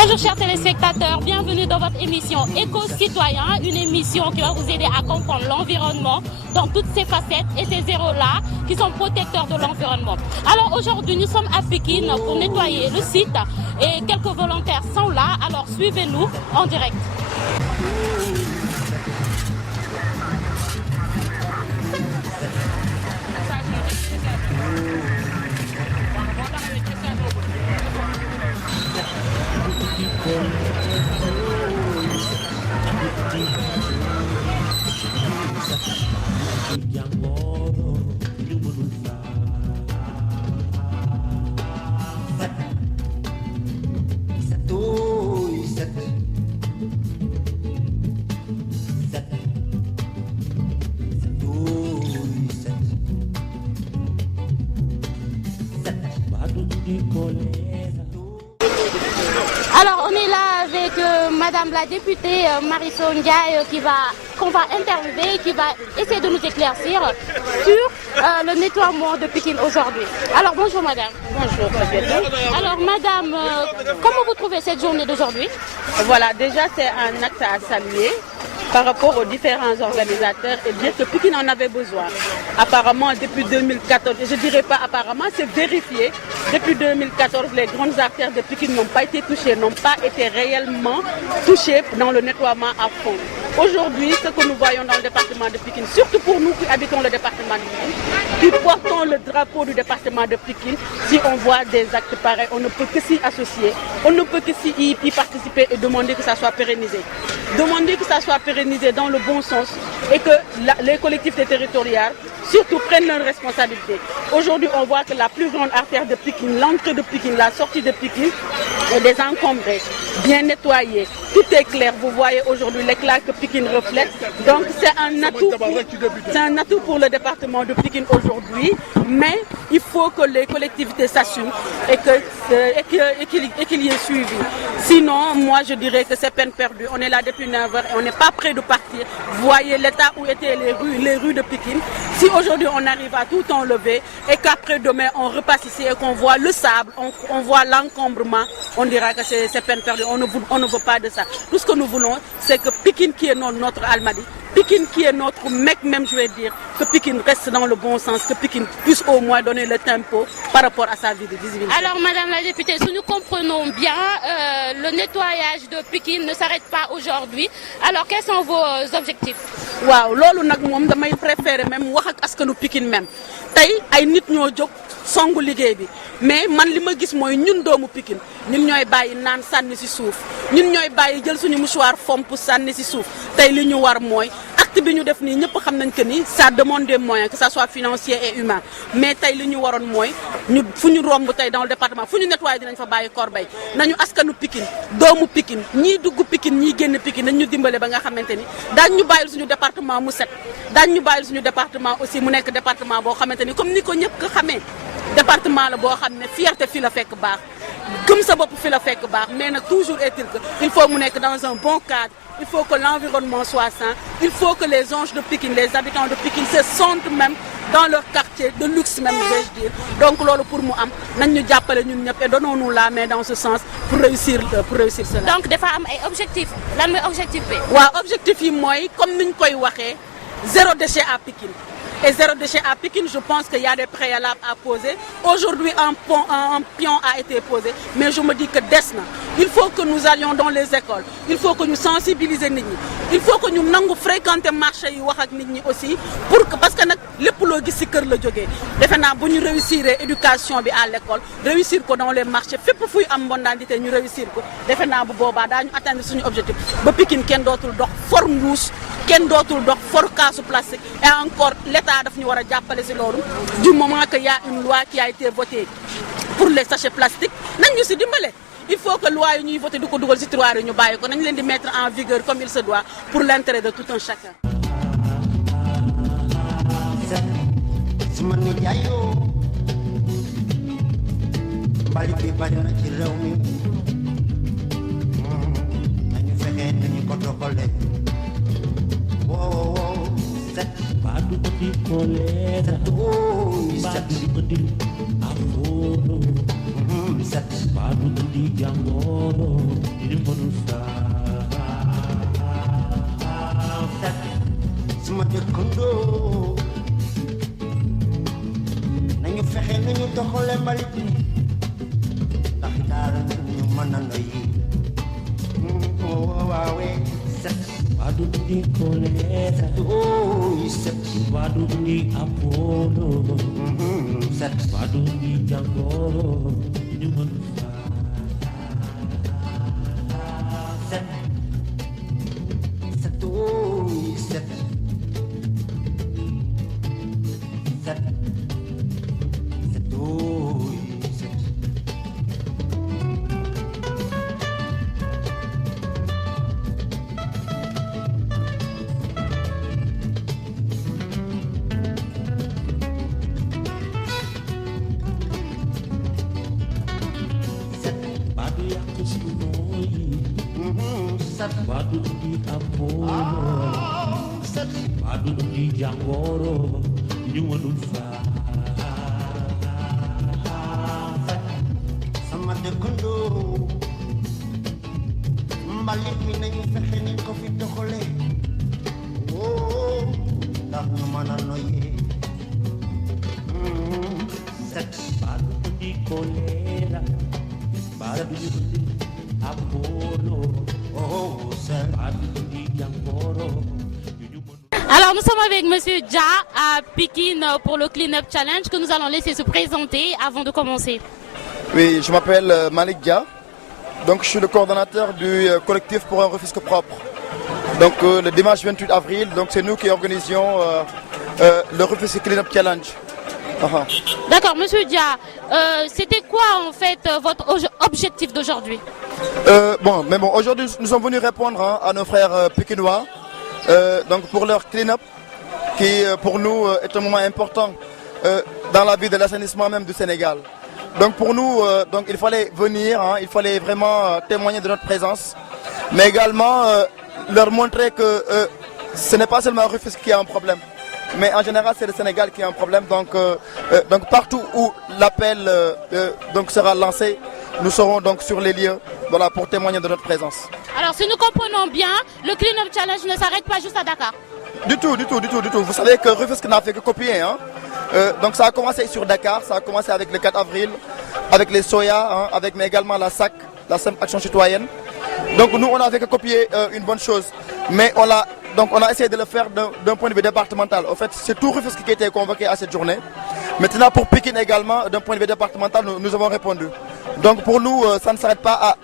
Bonjour chers téléspectateurs, bienvenue dans votre émission Éco-Citoyen, une émission qui va vous aider à comprendre l'environnement dans toutes ses facettes et ces zéros-là qui sont protecteurs de l'environnement. Alors aujourd'hui, nous sommes à Pékin pour nettoyer le site et quelques volontaires sont là, alors suivez-nous en direct. Alors on est là avec Madame la députée Marisol Ndiaye qu'on va interviewer, qui va essayer de nous éclaircir sur le nettoiement de Pékin aujourd'hui. Alors bonjour Madame. Bonjour. Alors Madame, comment vous trouvez cette journée d'aujourd'hui? Voilà, déjà c'est un acte à saluer par rapport aux différents organisateurs et dire que Pékin en avait besoin. Apparemment depuis 2014, et je ne dirais pas apparemment, c'est vérifié, depuis 2014 les grandes artères de Pékin n'ont pas été touchées, n'ont pas été réellement touchées dans le nettoiement à fond. Aujourd'hui, ce que nous voyons dans le département de Pékin, surtout pour nous qui habitons le département de Pékin, qui portons le drapeau du département de Pékin, si on voit des actes pareils, on ne peut que s'y associer, on ne peut que s'y participer et demander que ça soit pérennisé. Demander que ça soit pérennisé dans le bon sens et que les collectivités territoriales surtout prennent leurs responsabilités. Aujourd'hui, on voit que la plus grande artère de Pékin, l'entrée de Pékin, la sortie de Pékin est désencombrée, bien nettoyée. Tout est clair. Vous voyez aujourd'hui l'éclat que Pékin reflète. Donc c'est un atout pour le département de Pékin aujourd'hui. Mais il faut que les collectivités s'assument et qu'il y ait suivi. Sinon, moi je dirais que c'est peine perdue. On est là depuis 9 heures et on n'est pas prêt de partir. Vous voyez l'état où étaient les rues de Pékin. Si aujourd'hui on arrive à tout enlever et qu'après demain on repasse ici et qu'on voit le sable, on voit l'encombrement, on dira que c'est peine perdue. On ne veut pas de ça. Tout ce que nous voulons, c'est que Pékin qui est notre Almadies, Pékin qui est notre mec même, je vais dire, que Pékin reste dans le bon sens, que Pékin puisse au moins donner le tempo par rapport à sa visibilité. Alors Madame la députée, si nous comprenons bien, le nettoyage de Pékin ne s'arrête pas aujourd'hui. Alors quels sont vos objectifs? Waaw loolu nag moom damay préférer même wax ak askanu Pékin même tey ay nit ñoo jóg songu liggéey bi mais man li ma gis mooy ñun doomu Pékin ñun ñooy bàyyi naan sànni si suuf ñun ñooy bàyyi jël suñu mouchoir fomp sànni si suuf tey li ñu war mooy acte bi ñu def nii ñëpp xam nañ que ni ça demande des moyens que ça soit financier et humain mais tey li ñu waroon mooy ñu fu ñu romb tey dans le département fu ñu nettoyé dinañ fa bàyyi corbeille nañu askanu Pékin doomu Pékin ñii dugg Pékin ñii génn Pékin nañ ñu dimbale ba nga xamante ni daañ ñu bàyyil suñu département mu set daañ ñu bàyyil suñu département aussi mu nekk département boo xamante ni comme ni ko ñëpp ko xamee département la boo xam ne fierté fi la fekk baax gëm sa bopp fi la fekk baax mais nag toujours est-il que il faut mu nekk dans un bon cadre. Il faut que l'environnement soit sain. Il faut que les anges de Pékin, les habitants de Pékin se sentent même dans leur quartier de luxe même, vais-je dire. Donc, lolo pour nous, nous et donnons-nous la main dans ce sens pour réussir cela. Donc, des fois, objectif. L'objectif. Oui, objectif, moi, comme nous l'avons dit, zéro déchet à Pékin. Et zéro déchet à Pékin, je pense qu'il y a des préalables à poser. Aujourd'hui, un pion a été posé, mais je me dis que desna. Il faut que nous allions dans les écoles. Il faut que nous sensibilisions les gens. Il faut que nous fréquentions le marché aussi. Parce que les poulots qui sont le jogé. Si nous réussir l'éducation à l'école, réussir dans les marchés, fait pour faire une bonne identité, nous réussir. Nous atteindre notre objectif. Pékin, qui d'autre forme rouge, qui d'autre for casse plastique. Et encore, l'État daf ñu war a jàppale si loolu du moment qu'il y a une loi qui a été votée pour les sachets plastiques nañ ñu si dimbale il faut que loi yi ñuy voté du ko dugal si tiroir yi ñu bàyyi ko nañ leen di mettre en vigueur comme il se doit pour l'intérêt de tout un chacun. Badu peti kolera, badu peti aforo, sama dëkkandoo nañu fexe nañu doxale mbalit mi ndax daara ñu mën a noyyi waawee set Badu di kolera, set badu di apolo, set badu di jangoro, nyuman set set set set set badu yak sunoi, set badu di apolo, set badu di jangoro, nyuman sama dëkkandoo mbalit mi nañu fexe ni ko fi doxale ndax ñu mën a noyyee set badu di kolera, badu di apolo, set badu di jangoro, nyuman. Alors nous sommes avec Monsieur Dia à Pikine pour le Clean Up Challenge que nous allons laisser se présenter avant de commencer. Oui, je m'appelle Malik Dia. Donc, je suis le coordonnateur du collectif pour un Rufisque propre. Donc, le dimanche 28 avril, donc c'est nous qui organisions le Rufisque Clean Up Challenge. D'accord, Monsieur Dia, c'était quoi en fait votre objectif d'aujourd'hui? Bon, aujourd'hui, nous sommes venus répondre à nos frères pékinois donc pour leur clean-up, qui pour nous est un moment important dans la vie de l'assainissement même du Sénégal. Donc pour nous, donc il fallait venir, il fallait vraiment témoigner de notre présence, mais également leur montrer que ce n'est pas seulement Rufisque qui a un problème, mais en général c'est le Sénégal qui a un problème. Donc partout où l'appel donc sera lancé, nous serons donc sur les lieux, voilà, pour témoigner de notre présence. Alors si nous comprenons bien, le Clean Up Challenge ne s'arrête pas juste à Dakar. Du tout. Vous savez que Rufisque n'a fait que copier. Donc ça a commencé sur Dakar, ça a commencé avec le 4 avril, avec les Soya, mais également la SAC, la Simple Action Citoyenne. Donc nous, on a fait que copier une bonne chose, mais on a essayé de le faire d'un point de vue départemental. En fait, c'est tout Rufisque qui a été convoqué à cette journée. Maintenant, pour Pikine également, d'un point de vue départemental, nous avons répondu. Donc pour nous, ça ne s'arrête pas à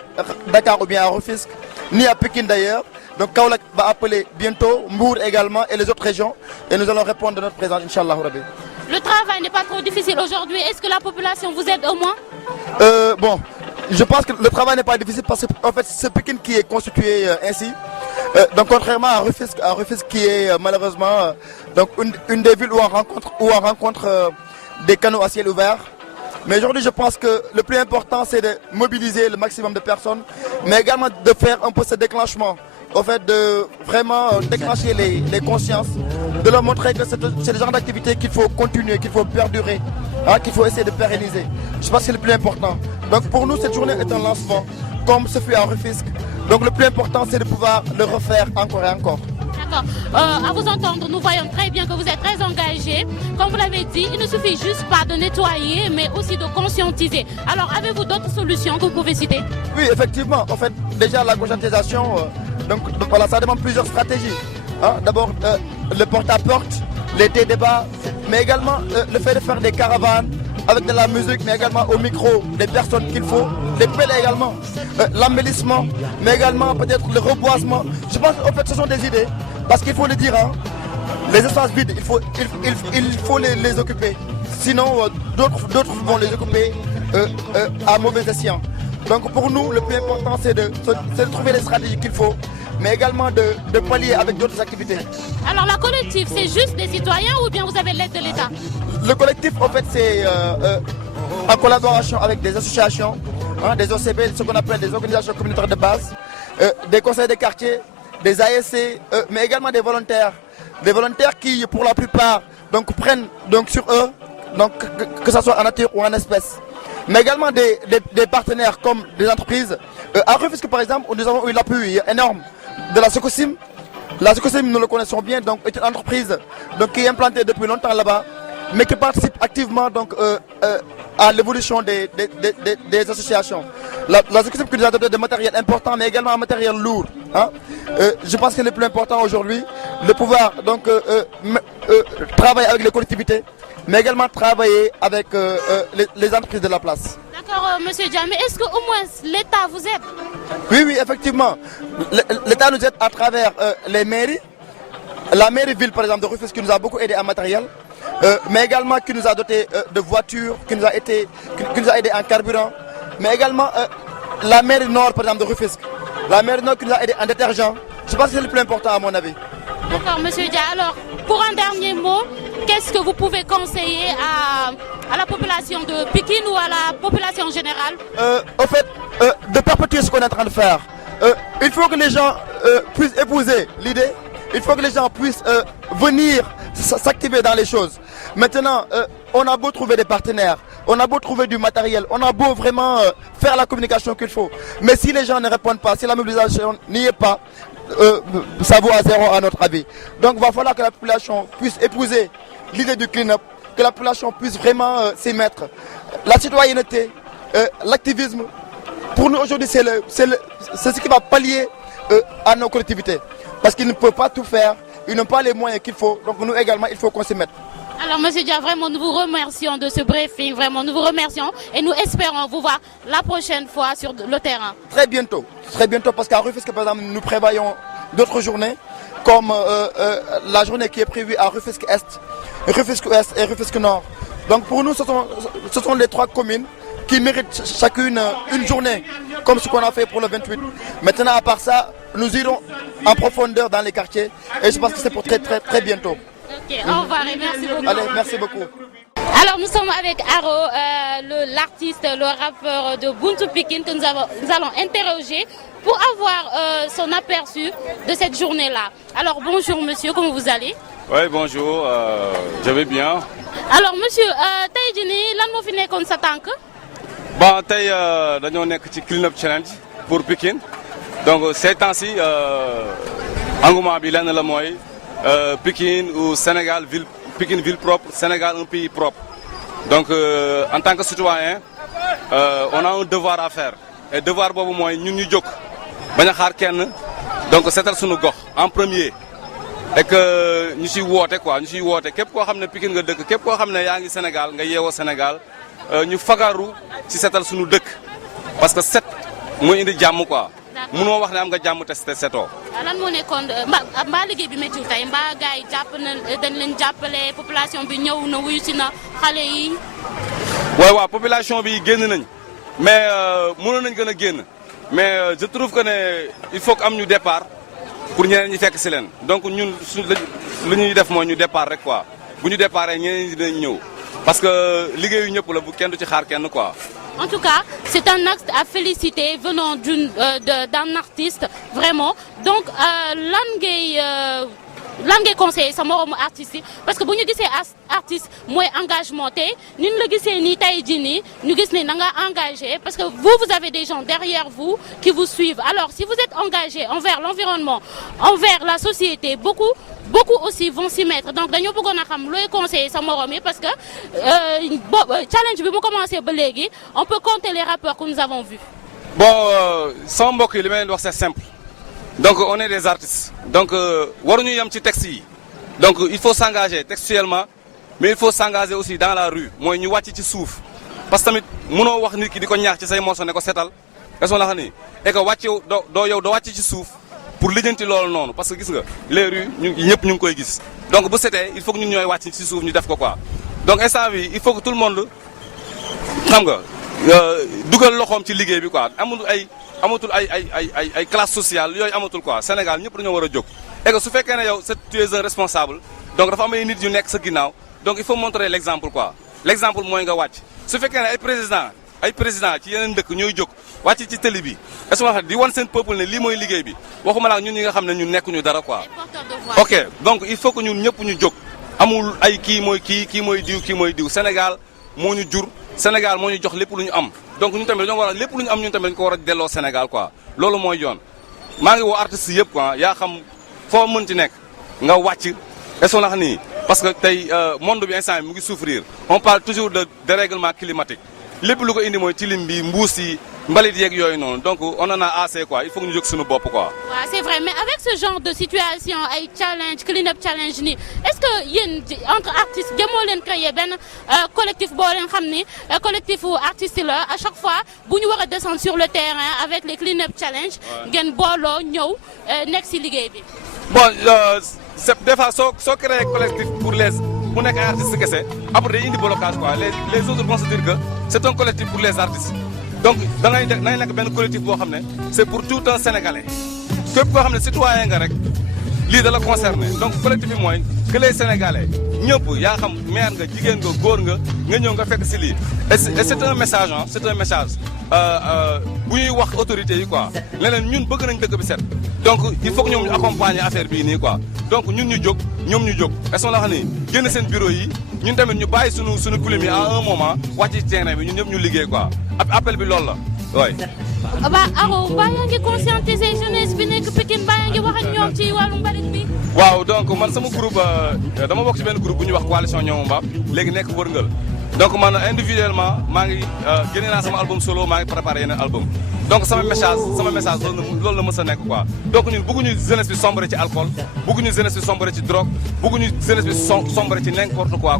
Dakar ou bien à Rufisque, ni à Pikine d'ailleurs. Donc Kaolack va appeler bientôt, Mbour également et les autres régions. Et nous allons répondre de notre présence, Inch'Allah Rabbi. Le travail n'est pas trop difficile aujourd'hui. Est-ce que la population vous aide au moins? Bon, je pense que le travail n'est pas difficile parce que en fait, c'est Pikine qui est constitué ainsi. Donc contrairement à Rufisque qui est malheureusement donc une des villes où on rencontre des canaux à ciel ouvert. Mais aujourd'hui, je pense que le plus important, c'est de mobiliser le maximum de personnes, mais également de faire un peu ce déclenchement. Au fait, de vraiment déclencher les consciences, de leur montrer que c'est le genre d'activité qu'il faut continuer, qu'il faut perdurer, qu'il faut essayer de pérenniser. Je pense que c'est le plus important. Donc pour nous, cette journée est un lancement, comme ce fut à Rufisque. Donc le plus important, c'est de pouvoir le refaire encore et encore. D'accord. À vous entendre, nous voyons très bien que vous êtes très engagés. Comme vous l'avez dit, il ne suffit juste pas de nettoyer, mais aussi de conscientiser. Alors, avez-vous d'autres solutions que vous pouvez citer? Oui, effectivement. En fait, déjà la conscientisation, donc voilà, ça demande plusieurs stratégies. D'abord, le porte-à-porte, les débats, mais également le fait de faire des caravanes avec de la musique, mais également au micro, des personnes qu'il faut, les pelles également, l'embellissement, mais également peut-être le reboisement. Je pense qu'en fait ce sont des idées, parce qu'il faut le dire, les espaces vides, il faut les occuper. Sinon, d'autres vont les occuper à mauvais escient. Donc pour nous, le plus important, c'est de trouver les stratégies qu'il faut, mais également de pallier avec d'autres activités. Alors la collectif, c'est juste des citoyens ou bien vous avez l'aide de l'État? Le collectif, en fait, c'est en collaboration avec des associations, des OCB, ce qu'on appelle des organisations communautaires de base, des conseils de quartier, des ASC, mais également des volontaires. Des volontaires qui, pour la plupart, donc, prennent donc, sur eux, donc, que ce soit en nature ou en espèces. mais également des partenaires comme des entreprises. À Rufisque, par exemple, nous avons eu l'appui énorme de la Socosim. La Socosim, nous le connaissons bien, donc est une entreprise donc, qui est implantée depuis longtemps là-bas, mais qui participe activement donc, à l'évolution des associations. La Socosim qui nous a donné des matériels importants, mais également un matériel lourd. Hein. Je pense que le plus important aujourd'hui, de pouvoir donc, travailler avec les collectivités, mais également travailler avec les entreprises de la place. D'accord, Monsieur Dia, mais est-ce qu'au moins l'État vous aide? Oui, effectivement. L'État nous aide à travers les mairies. La mairie ville, par exemple, de Rufisque, qui nous a beaucoup aidé en matériel, mais également qui nous a doté de voitures, qui nous a aidé en carburant, mais également la mairie nord, par exemple, de Rufisque. La mairie nord qui nous a aidé en détergent. Je pense que c'est le plus important à mon avis. D'accord, Monsieur Dia. Alors, pour un dernier mot, qu'est-ce que vous pouvez conseiller à la population de Pikine ou à la population générale? Au fait, de perpétuer ce qu'on est en train de faire. Il faut que les gens puissent épouser l'idée. Il faut que les gens puissent venir s'activer dans les choses. Maintenant, on a beau trouver des partenaires, on a beau trouver du matériel, on a beau vraiment faire la communication qu'il faut. Mais si les gens ne répondent pas, si la mobilisation n'y est pas, ça vaut à zéro à notre avis. Donc il va falloir que la population puisse épouser l'idée du clean-up, que la population puisse vraiment s'y mettre. La citoyenneté, l'activisme, pour nous aujourd'hui c'est ce qui va pallier à nos collectivités. Parce qu'ils ne peuvent pas tout faire, ils n'ont pas les moyens qu'il faut, donc nous également il faut qu'on s'y mette. Alors Monsieur Dia, vraiment nous vous remercions de ce briefing, vraiment nous vous remercions et nous espérons vous voir la prochaine fois sur le terrain. Très bientôt parce qu'à Rufisque par exemple nous prévoyons d'autres journées comme la journée qui est prévue à Rufisque Est, Rufisque Ouest et Rufisque Nord. Donc pour nous ce sont les 3 communes qui méritent chacune une journée comme ce qu'on a fait pour le 28. Maintenant à part ça, nous irons en profondeur dans les quartiers et je pense que c'est pour très bientôt. Ok, au revoir et merci beaucoup. Allez, merci beaucoup. Alors nous sommes avec Aro, l'artiste, le rappeur de Buntu Pikine que nous allons interroger pour avoir son aperçu de cette journée-là. Alors bonjour monsieur, comment vous allez? Oui, bonjour, je vais bien. Alors monsieur, tey jii nii lan moo fi nekkoon sa tànk? Bon, tey dañoo nekk ci Clean Up Challenge pour Pikine. Donc ces temps-ci engouement bi lenn la mooy Pikine ou Sénégal ville, Pikine ville propre, Sénégal un pays propre. Donc en tant que citoyen, on a un devoir à faire. Et devoir boobu mooy ñun ñu jóg bañ a xaar kenn donc seetal suñu gox en premier. Et que ñu siy woote quoi ñu siy woote képp koo xam ne Pikine nga dëkk képp koo xam ne yaa ngi Sénégal nga yeewoo Sénégal ñu fagaru ci seetal suñu dëkk parce que set mooy indi jàmm quoi. Munoo wax ne am nga jàmm te setoo. lan moo nekkoon mbaa liggéey bi méttiwul tey mbaa gars yi jàpp na dañ leen jàppale population bi ñëw na wuyu si na xale yi. waaw population bi génn nañ mais mënoon nañ gën a génn mais je trouve que ne il faut que am ñu départ pour ñeneen ñi fekk si leen donc ñun lu ñuy def mooy ñu départ rek quoi bu ñu départee ñeneen ñi dinañ ñëw parce que liggéeyu ñëpp la bu kenn du ci xaar kenn quoi. En tout cas, c'est un acte à féliciter venant d'un artiste, vraiment. Donc, lan ngay conseiller sa moroomu artiste yi parce que bu ñu gisee artiste mooy engagement te ni ñu la gisee nii tey jii nii ñu gis ne na nga engagé parce que vous avez des gens derrière vous qui vous suivent. Alors, si vous êtes engagé envers l'environnement, envers la société, beaucoup aussi vont s'y mettre. Donc dañoo bëggoon a xam looy conseiller sa morom yi parce que challenge bi mu commencé ba léegi on peut compter les rappeurs que nous avons vus. Bon sama mbokk yi li ma leen wax c'est simple donc on est des artistes donc waruñu yem ci texte yi donc il faut s'engager textuellement mais il faut s'engager aussi dans la rue mooy ñu wàcc ci suuf parce que tamit mënoo wax nit ki di ko ñaax ci say morceau ne ko setal est-ce que la xam ni et que wàcc doo wàcc ci suuf pour lijjanti loolu noonu parce que gis nga les rues ñëpp ñu ngi koy gis donc bu setee il faut que ñun ñooy wàcc ci suuf ñu def ko quoi donc instant bi il faut que tout le monde xam nga dugal loxoom ci liggéey bi quoi amatul ay classe sociale yooyu amatul quoi Sénégal ñëpp dañoo war a jóg et que su fekkee ne yow tu es un responsable donc dafa am ay nit yu nekk sa ginnaaw donc il faut montrer l'exemple quoi l'exemple mooy nga wàcc su fekkee ne ay président ci yeneen dëkk ñooy jóg wàcc ci télé bi est-ce que di wan seen peuple ne lii mooy liggéey bi waxuma la ñun ñi nga xam ne ñun nekkuñu dara quoi. ok donc il faut que ñun ñëpp ñu jóg amul ay kii mooy diw Sénégal moo ñu jur Sénégal moo ñu jox lépp lu ñu am donc ñun tamit dañoo war a lépp lu ñu am ñun tamit dañu ko war a delloo Sénégal quoi loolu mooy yoon maa ngi woo artistes yëpp quoi yaa xam foo mën ci nekk nga wàcc est-ce que nii parce que tey monde bi instant mu ngi souffrir on parle toujours de dérèglement climatique lépp lu ko indi mooy tilim bi mbuus yi mbalit yeeg yooyu noonu donc on en a assez quoi il faut que ñu jóg suñu bopp quoi. waaw c'est vrai mais avec ce genre de situation ay challenge clean up challenge nii est-ce que yéen entre artistes jëmoo leen créer benn collectif boo leen xam ni collectif artistes la à chaque fois bu ñu war a descendre sur le terrain avec les clean up challenge ngeen booloo ñëw nekk ci liggéey bi. bon c'est des fois soo créé collectif pour les mu nekk ay artistes kese après day indi blocage quoi les autres vont se dire que c'est un collectif pour les artistes. donc da ngay nekk benn collectif boo xam ne c'est pour tout un Sénégalais képp koo xam ne citoyen nga rek lii da la concerné donc collectif bi mooy que les Sénégalais ñëpp yaa xam maire nga jigéen nga góor nga ñëw nga fekk si lii et c'est un message ah c'est un message bu ñuy wax autorités yi quoi leneen ñun bëgg nañ dëkk bi set donc il faut que ñoom ñu accompagner affaire bii nii quoi donc ñun ñu jóg ñoom ñu jóg est-ce que la xam ni génn seen bureau yi ñun tamit ñu bàyyi suñu plume yi à un moment wàcc ci terrain bi ñun ñëpp ñu liggéey quoi appel bi loolu la waay. Aro mbaa yaa ngi conscientiser jeunesse bi nekk Pikine mbaa yaa ngi wax ak ñoom ci wàllu mbalit bi. waaw donc man sama groupe dama bokk ci benn groupe bu ñuy wax coalition Ñoom Mbaam léegi nekk wërngal donc man individuellement maa ngi génne naa sama album solo maa ngi préparé yeneen album donc sama message loolu la mës a nekk quoi donc ñun bëgguñu jeunesse bi sombre ci alcool bëgguñu jeunesse bi sombre ci drogue bëgguñu jeunesse bi sombre ci n'importe quoi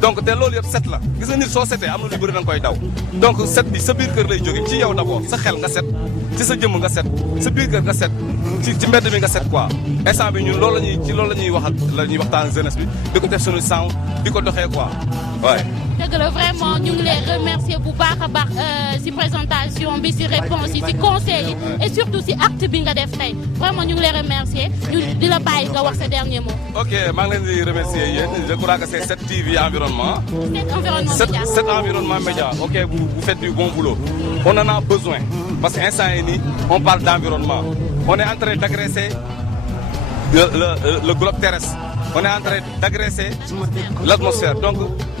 donc te loolu yëpp set la gis nga nit soo setee am na lu bëri da nga koy daw donc set bi sa biir kër lay jóge ci yow d'abord sa xel nga set ci sa jëmm nga set sa biir kër nga set ci mbedd mi nga set quoi instant bi ñun loolu la ñuy waxtaan jeunesse bi di ko def suñu sound di ko doxee quoi waaye. dëgg la vraiment ñu ngi lay remercier bu baax a baax ci présentation bi ci réponse yi ci conseil yi et surtout ci acte bi nga def tey vraiment ñu ngi lay remercier ñu di la bàyyi nga wax sa dernier mot. ok maa ngi leen di remercier yéen je crois que c'est 7TV environnement. 7 environnement média ok vous faites du bon boulot. on en a besoin parce que instant yii nii on parle d'environnement on est en train d'agresser le globe terrestre. On est en train d'agresser l'atmosphère donc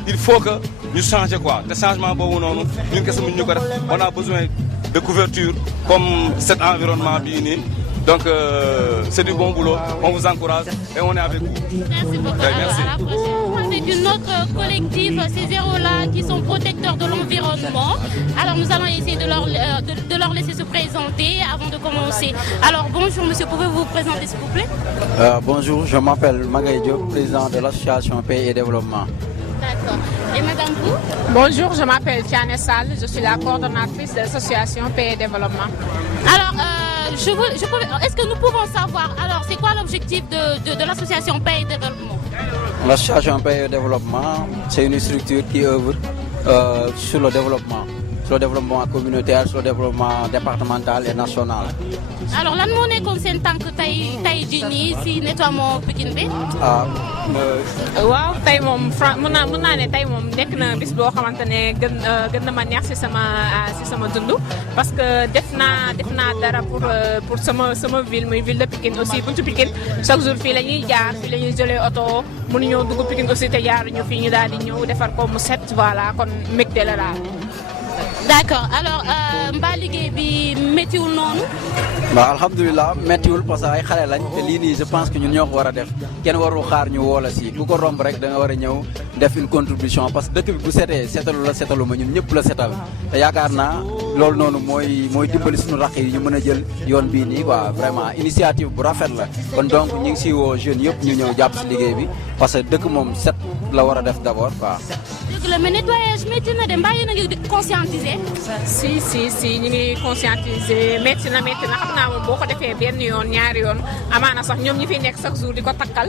il faut que ñu changer quoi te changement boobu noonu ñun kese mu ñu ko def on a besoin de couverture comme cet environnement bii nii donc c'est du bon boulot on vous encourage et on est avec vous. Merci beaucoup. Merci. À la prochaine. Avec une autre collectif ces zéros-là qui sont protecteurs de l'environnement. Alors nous allons essayer de leur laisser se présenter avant de commencer. Alors bonjour monsieur, pouvez-vous vous présenter s'il vous plaît? Bonjour, je m'appelle Magaye Diop, président de l'association Paix et Développement. D'accord. Et madame vous? Bonjour, je m'appelle Tiane Sall, je suis la coordonnatrice de l'association Paix et Développement. Alors est-ce que nous pouvons savoir alors c'est quoi l'objectif de l'association Paix et Développement? L'association Paix et Développement, c'est une structure qui œuvre sur le développement communautaire, sur le développement départemental et national. Alors lan moo nekkoon seen tànk tey jii nii si nettoiement Pikine bi. waaw tey moom mën naa ne tey moom nekk na bis boo xamante ne gën na ma neex si sama dund parce que def naa dara pour sama ville muy ville de Pikine aussi buntu Pikine chaque jour fii la ñuy jaar fii la ñuy jëlee oto mënuñoo dugg Pikine aussi te jaaruñu fii ñu daal di ñëw defar ko mu set voilà kon mbégte la daal. D'accord alors mbaa liggéey bi méttiwul noonu. waaw alhamdulilah méttiwul parce que ay xale lañ te lii nii je pense que ñun ñoo ko war a def kenn warul xaar ñu woo la si ku ko romb rek da nga war a ñëw def une contribution parce que dëkk bi bu setee setalu la setalu ma ñun ñëpp la setal te yaakaar naa loolu noonu mooy dimbali suñu rakk yi ñu mën a jël yoon bii nii quoi vraiment initiative bu rafet la kon donc ñu ngi si woo jeunes yëpp ñu ñëw jàpp si liggéey bi parce que dëkk moom set la war a def d'abord quoi. dëgg la mais nettoyage métti na de mbaa yéen a ngi conscientiser. si ñu ngi conscientiser métti na xam naa moom boo ko defee benn yoon ñaari yoon amaana sax ñoom ñi fi nekk chaque jour di ko takkal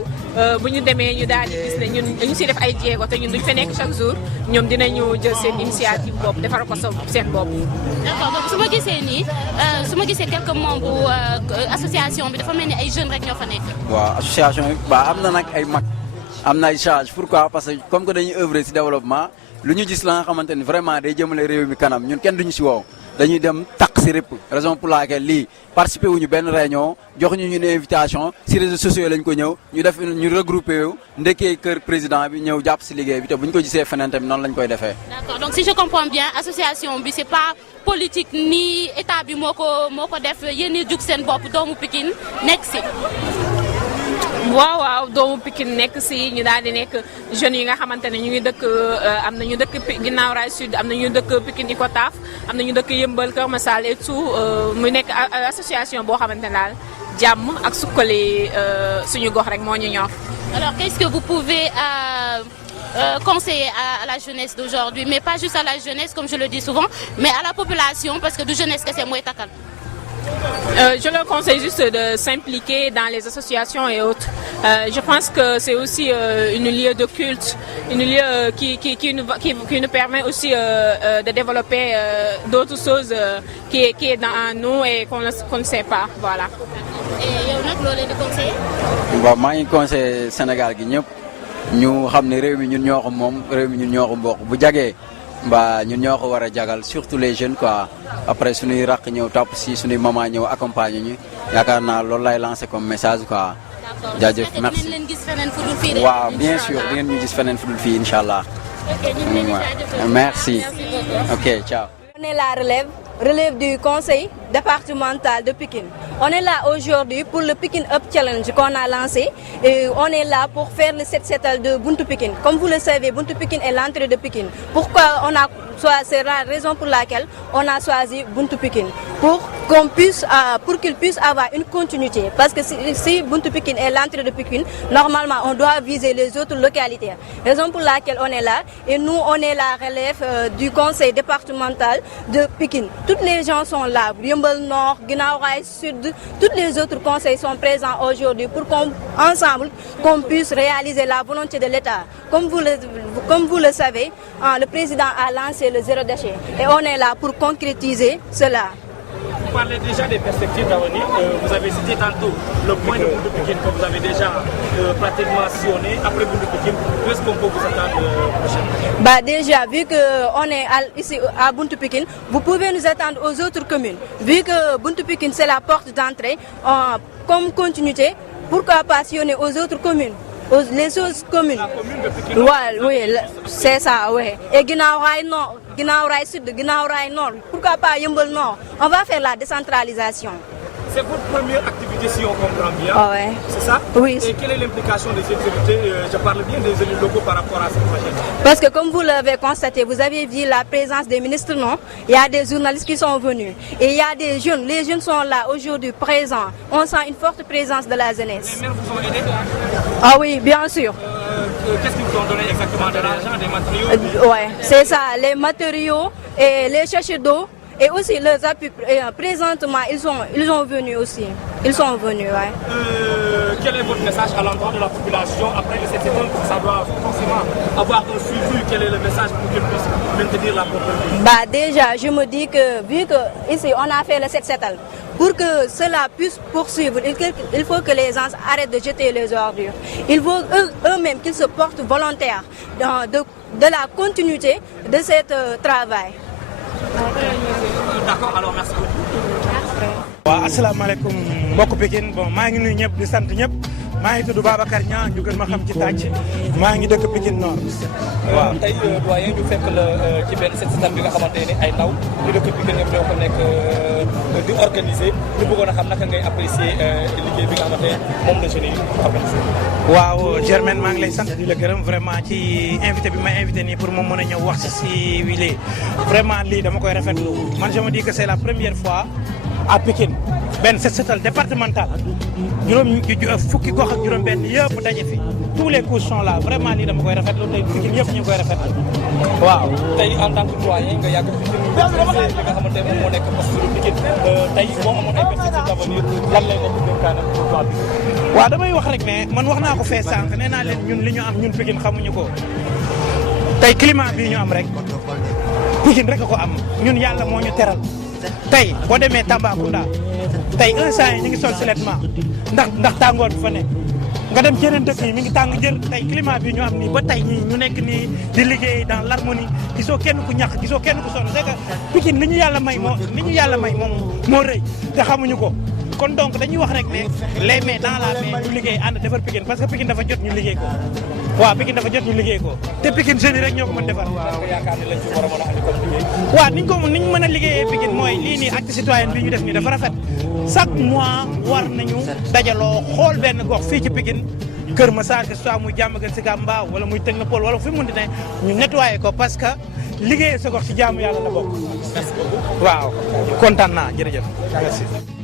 bu ñu demee ñu daal di gis ne ñun dañu siy def ay jéego te ñun duñ fa nekk chaque jour ñoom dinañu jël seen initiative bopp defar ko seen bopp. d'accord donc su ma gisee quelques membres association bi dafa mel ni ay jeunes rek ñoo fa nekk. waaw association bi am na nag ay mag am na ay charge pourquoi parce que comme que dañuy œuvrer ci développement lu ñu gis la nga xamante ni vraiment day jëmale réew mi kanam ñun kenn duñu ci woow dañuy dem takk si répp raison pour laquelle lii participer wuñu benn réunion jox ñu une invitation si réseaux sociaux lañ ko ñëw ñu def ñu regroupé wu ndekkee kër président bi ñëw jàpp si liggéey bi te bu ñu ko gisee feneen tamit noonu lañ koy defee. D'accord, donc si je comprends bien association bi c'est pas politique ni état bi moo ko def yéen a jug seen bopp doomu Pikine nekk si. waaw doomu Pikine nekk si ñu daal di nekk jeunes yi nga xamante ne ñu ngi dëkk am na ñu dëkk Guinaw Rail Sud am na ñu dëkk Pikine Icotaf am na ñu dëkk Yëmbal Kër Masal et tout mu nekk association boo xamante ne daal jàmm ak sukkali suñu gox rek moo ñu ñor. Alors qu'est-ce que vous pouvez conseiller à la jeunesse d'aujourd'hui, mais pas juste à la jeunesse comme je le dis souvent, mais à la population parce que du jeunesse que c'est mooy takkal. Je leur conseille juste de s'impliquer dans les associations et autres. Je pense que c'est aussi une lieu de culte, une lieu qui nous permet aussi de développer d'autres choses qui est dans nous et qu'on ne sait pas. Voilà. Et yow nag loo leen di conseiller? waaw maa ngi conseillé Sénégal gi ñëpp ñu xam ne réew mi ñun ñoo ko moom réew mi ñun ñoo ko mbokk bu jagee mbaa ñun ñoo ko war a jagal surtout les jeunes quoi après suñuy rakk ñëw topp si suñuy maman ñëw accompagner ñu yaakaar naa loolu lay lancer comme message quoi. jaajëf merci waaw bien sûr di ngeen ñu gis feneen fu dul fii incha allah. merci ok ciao. On est la relève du conseil départemental de Pikine. On est là aujourd'hui pour le Pikine Up Challenge qu'on a lancé et on est là pour faire le set setal de Buntu Pikine. Comme vous le savez, Buntu Pikine est l'entrée de Pikine. Pourquoi c'est la raison pour laquelle on a choisi Buntu Pikine pour qu'il puisse avoir une continuité. Parce que si Buntu Pikine est l'entrée de Pikine, normalement on doit viser les autres localités. Raison pour laquelle on est là et nous on est la relève du conseil départemental de Pikine. Tous les gens sont là, Yeumbeul Nord, Guinaw Rail Sud, tous les autres conseils sont présents aujourd'hui pour qu'ensemble qu'on puisse réaliser la volonté de l'État. Comme vous le savez, le président a lancé le zéro déchet et on est là pour concrétiser cela. Vous parlez déjà des perspectives d'avenir. Vous avez cité tantôt le point de Buntu Pikine que vous avez déjà pratiquement sillonné. Après Buntu Pikine, où est-ce qu'on peut vous attendre prochainement? Déjà, vu qu'on est ici à Buntu Pikine, vous pouvez nous attendre aux autres communes. Vu que Buntu Pikine, c'est la porte d'entrée, comme continuité, pourquoi pas sillonner aux autres communes? Les autres communes. La commune de Pikine. Oui, c'est ça, oui. Et Guinaw Rail Nord, Guinaw Rail Sud, Guinaw Rail Nord. Pourquoi pas Yeumbeul Nord? On va faire la décentralisation. C'est votre première activité si on comprend bien. Ah ouais. C'est ça? Oui. Et quelle est l'implication des autorités? Je parle bien des élus locaux par rapport à ce projet. Parce que comme vous l'avez constaté, vous avez vu la présence des ministres, non? Il y a des journalistes qui sont venus. Et il y a des jeunes. Les jeunes sont là aujourd'hui présents. On sent une forte présence de la jeunesse. Les maires vous ont aidé? Ah oui, bien sûr. Qu'est-ce qu'ils vous ont donné exactement? De l'argent, des matériaux? Oui, c'est ça. Les matériaux et les chercheurs d'eau. Et aussi les appuis, présentement, ils sont venus aussi. Ils sont venus, ouais. Quel est votre message à l'endroit de la population après le 7 septembre? Ça doit forcément avoir un suivi. Quel est le message pour qu'ils puissent maintenir la propreté? Déjà, je me dis que vu que ici on a fait le 7 septembre, pour que cela puisse poursuivre, il faut que les gens arrêtent de jeter les ordures. Il faut eux-mêmes qu'ils se portent volontaires de la continuité de ce travail. D'accord, alors merci beaucoup. waaw asalaamaaleykum mbokk Pikine bon maa ngi nuyu ñëpp di sant ñëpp maa ngi tudd Babacar Niang ñu gën ma xam ci tàcc maa ngi dëkk Pikine Nord. waaw tey doyen ñu fekk la ci benn set setal bi nga xamante ne ay ndaw ñu dëkk Pikine ñoom ñoo ko nekk di organiser ñu bëggoon a xam naka ngay apprécier liggéey bi nga xamante ne moom la jeunes yi organiser. waaw Germaine maa ngi lay sant di la gërëm vraiment ci invité bi may invité nii pour moom mën a ñëw wax si wii vraiment lii dama koy rafetlu man je me dis que c'est la première fois à Pikine benn set setal départemental fukki gox ak juróom benn yëpp daje fi tous les couches sont là vraiment lii dama koy rafetlu tey Pikine yëpp ñu ngi koy rafetlu waaw. tey en tant que doyen nga yàgg Pikine li nga xamante ne moom moo nekk poste de Pikine tey boo amoon ay perspectives d'avenir lan lay nekk dénkaane pour Pikine. waaw damay wax rek ne man wax naa ko fee sànq nee naa leen ñun li ñu am ñun Pikine xamuñu ko tey climat bii ñu am rek Pikine rek a ko am ñun yàlla moo ñu teral tey boo demee Tambacounda tey instant yi ñu ngi sol silettement ndax tàngoor bi fa ne nga dem ci yeneen dëkk yi mi ngi tàng jër tey climat bi ñu am nii ba tey ñu nekk nii di liggéey dans l'harmonie gisoo kenn ku ñàkk gisoo kenn ku sonn c'est que Pikine li ñu yàlla may moom moo rëy te xamuñu ko kon donc dañuy wax rek ne les mains dans la main ñu liggéey ànd defar Pikine parce que Pikine dafa jot ñu liggéey ko waaw Pikine dafa jot ñu liggéey ko te Pikine jeunes yi rek ñoo ko mën defar waaw niñ mën a liggéeyee Pikine mooy lii nii acte citoyen bi ñu def nii dafa rafet chaque mois war nañu dajaloo xool benn gox fii ci Pikine Kër Massar que soit muy Diamaguène Sicap Mbao wala muy Technopole wala fi mu ne ñu nettoyé ko parce que liggéeyee sa gox ci jaamu yàlla la bokk. waaw kontaan naa jërëjëf merci.